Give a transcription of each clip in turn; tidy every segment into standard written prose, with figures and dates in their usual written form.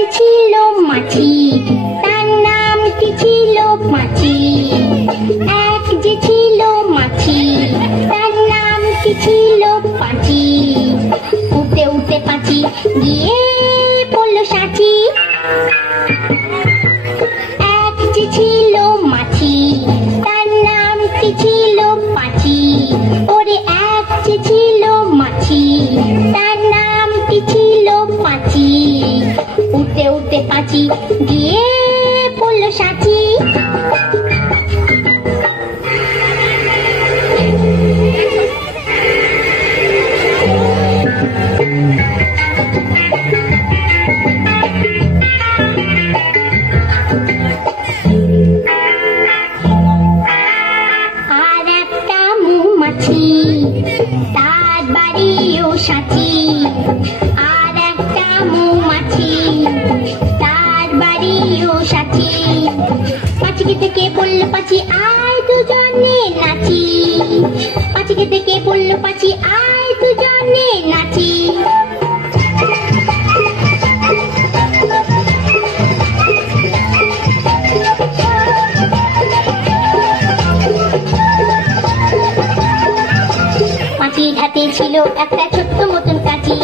যে ছিল মাছি, তার নামটি ছিল পাঁচি। এক যে ছিল মাছি, তার নামটি ছিল পাঁচি। উঠতে উঠতে পাঁচি গিয়ে পড়লো সাঁচি। এক যে ছিল মাছি, তার নামটি ছিল পাঁচি। ওরে এক যে ছিল মাছি, তার নামটি ছিল পাঁচি। উঠতে উঠতে পাঁচি গিয়ে পড়লো সাঁচি। আর একটা মৌমাছি, তার বাড়িও সাঁচি। আর একটা মৌমাছি, তার বাড়িও সাঁচি। পাঁচিকে থেকে বললো পাঁচি আয় দুজনে নাচি। পাঁচিকে থেকে বললো পাঁচি আয় দুজনে নাচি। পাঁচির হাতে ছিল একটা ছোট্ট মতন কাঁচি।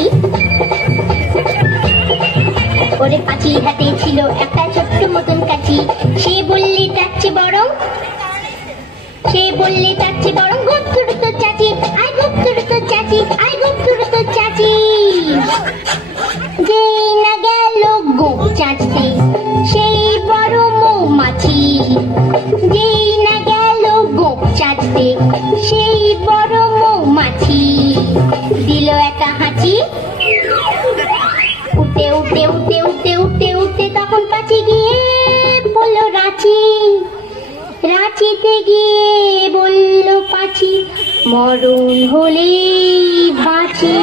ওরে পাঁচির হাতে ছিল একটা ছোট্ট মতন কাঁচি। সে বললে তার চেয়ে বরং, সে বললে তার চেয়ে বরং গোপ ধরো তোর চাচি, আয় গোপ ধরো তোর চাচি, আয় গোপ ধরো তোর চাচি। যেই না গেল গোপ চাচতে সেই বড় মৌমাছি। যেই না গেল গোপ চাচতে সেই বড় মৌমাছি। দিল একটা হাঁচি। উঠতে উঠতে উঠতে উঠতে উঠতে উঠতে তখন পাঁচি গিয়ে বললো রাঁচি। রাঁচিতে গিয়ে বললো পাঁচি মরণ হলেই বাঁচি।